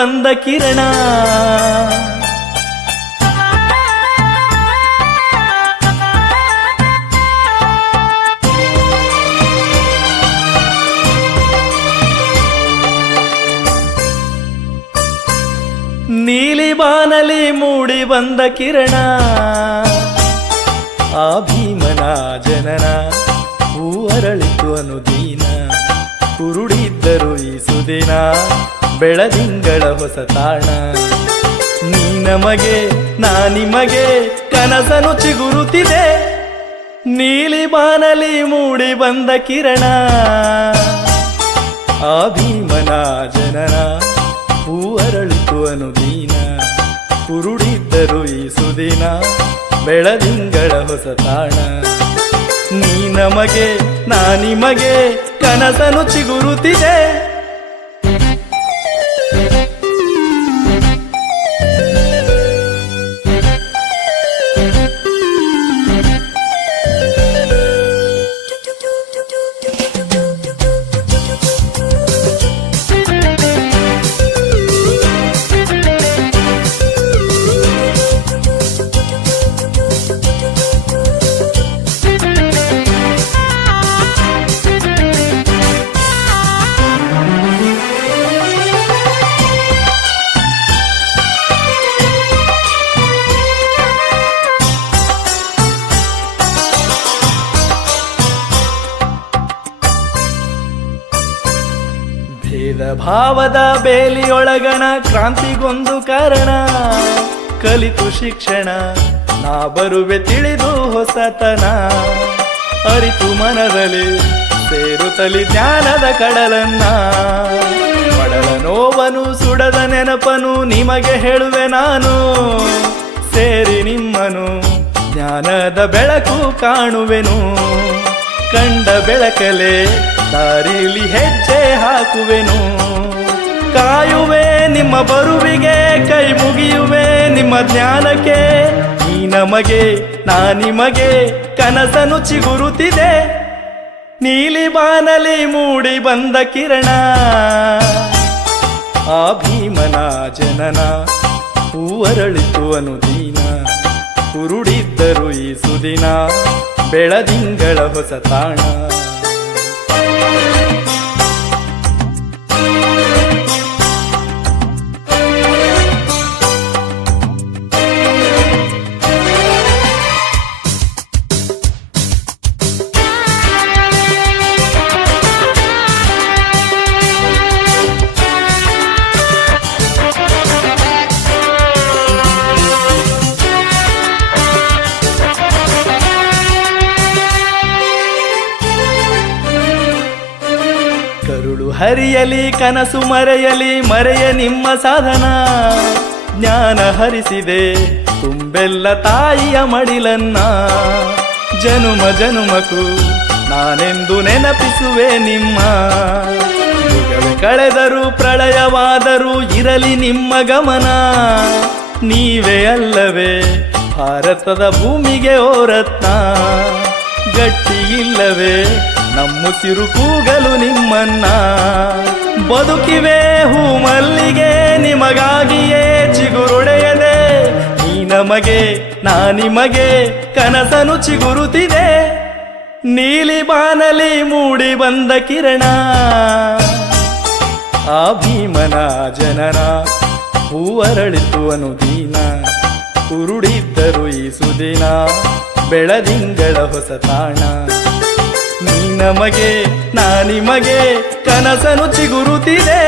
ಬಂದ ಕಿರಣ. ನೀಲಿ ಬಾನಲಿ ಮೂಡಿ ಬಂದ ಕಿರಣ, ಆ ಭೀಮನ ಜನನ ಹೂ ಅರಳಿತು ಅನುದೀನ. ಕುರುಡಿದ್ದರು ಈ ಸುದಿನ ಬೆಳದಿಂಗಳ ಹೊಸ ತಾಣ. ನೀ ನಮಗೆ ನಾ ನಿಮಗೆ ಕನಸನು ಚಿಗುರುತ್ತಿದೆ. ನೀಲಿ ಬಾನಲಿ ಮೂಡಿ ಬಂದ ಕಿರಣ, ಆ ಭೀಮನ ಜನನ ಹೂ ಅರಳಿತು ಅನುದೀನ. ಕುರುಡಿದ್ದರು ಈ ಸುದಿನ ಬೆಳದಿಂಗಳ ಹೊಸ ತಾಣ. ನೀ ನಮಗೆ ನಾ ನಿಮಗೆ ಕನಸನು ಚಿಗುರುತ್ತಿದೆ. ಭೇದ ಭಾವದ ಬೇಲಿಯೊಳಗಣ ಕ್ರಾಂತಿಗೊಂದು ಕಾರಣ. ಕಲಿತು ಶಿಕ್ಷಣ ನಾ ಬರುವೆ ತಿಳಿದು ಹೊಸತನ. ಅರಿತು ಮನದಲ್ಲಿ ಸೇರುತ್ತಲಿ ಜ್ಞಾನದ ಕಡಲನ್ನ. ಮಡಲ ನೋವನು ಸುಡದ ನೆನಪನು ನಿಮಗೆ ಹೇಳುವೆ ನಾನು. ಸೇರಿ ನಿಮ್ಮನು ಜ್ಞಾನದ ಬೆಳಕು ಕಾಣುವೆನು. ಕಂಡ ಬೆಳಕಲೆ ದಾರಿಲಿ ಹೆಜ್ಜೆ ಹಾಕುವೆನು. ಕಾಯುವೆ ನಿಮ್ಮ ಬರುವಿಗೆ ಕೈ ಮುಗಿಯುವೆ ನಿಮ್ಮ ಜ್ಞಾನಕ್ಕೆ. ನೀ ನಮಗೆ ನಾ ನಿಮಗೆ ಕನಸನು ಚಿಗುರುತ್ತಿದೆ. ನೀಲಿ ಬಾನಲಿ ಮೂಡಿ ಬಂದ ಕಿರಣ, ಆ ಭೀಮನ ಜನನ ಹೂ ಅರಳಿತು ಅನುದೀನ. ಕುರುಡಿದ್ದರು ಈ ಸುದಿನ ಬೆಳದಿಂಗಳ ಹೊಸ ತಾಣ. ಕರುಳು ಹರಿಯಲಿ ಕನಸು ಮರೆಯಲಿ ಮರೆಯ ನಿಮ್ಮ ಸಾಧನ. ಜ್ಞಾನ ಹರಿಸಿದೆ ತುಂಬೆಲ್ಲ ತಾಯಿಯ ಮಡಿಲನ್ನ. ಜನುಮ ಜನುಮಕ್ಕೂ ನಾನೆಂದು ನೆನಪಿಸುವೆ ನಿಮ್ಮ. ಯುಗವೇ ಕಳೆದರೂ ಪ್ರಳಯವಾದರೂ ಇರಲಿ ನಿಮ್ಮ ಗಮನ. ನೀವೇ ಅಲ್ಲವೇ ಭಾರತದ ಭೂಮಿಗೆ ಓ ರತ್ನ. ಗಟ್ಟಿ ಇಲ್ಲವೇ ನಮ್ಮುಸಿರು ಕೂಗಲು ನಿಮ್ಮನ್ನ. ಬದುಕಿವೆ ಹೂ ಮಲ್ಲಿಗೆ ನಿಮಗಾಗಿಯೇ ಚಿಗುರೊಡೆಯದೆ. ನೀ ನಮಗೆ ನಾ ನಿಮಗೆ ಕನಸನು ಚಿಗುರುತ್ತಿದೆ. ನೀಲಿ ಬಾನಲಿ ಮೂಡಿ ಬಂದ ಕಿರಣ, ಆ ಭೀಮನ ಜನನ ಹೂ ಅರಳಿತು ಅನುದೀನ. ಕುರುಡಿದ್ದರು ಈ ಸುದಿನ ಬೆಳದಿಂಗಳ ಹೊಸ ತಾಣ. ನೀ ನಮಗೆ ನಾ ನಿಮಗೆ ಕನಸನು ಚಿಗುರುತ್ತಿದೆ.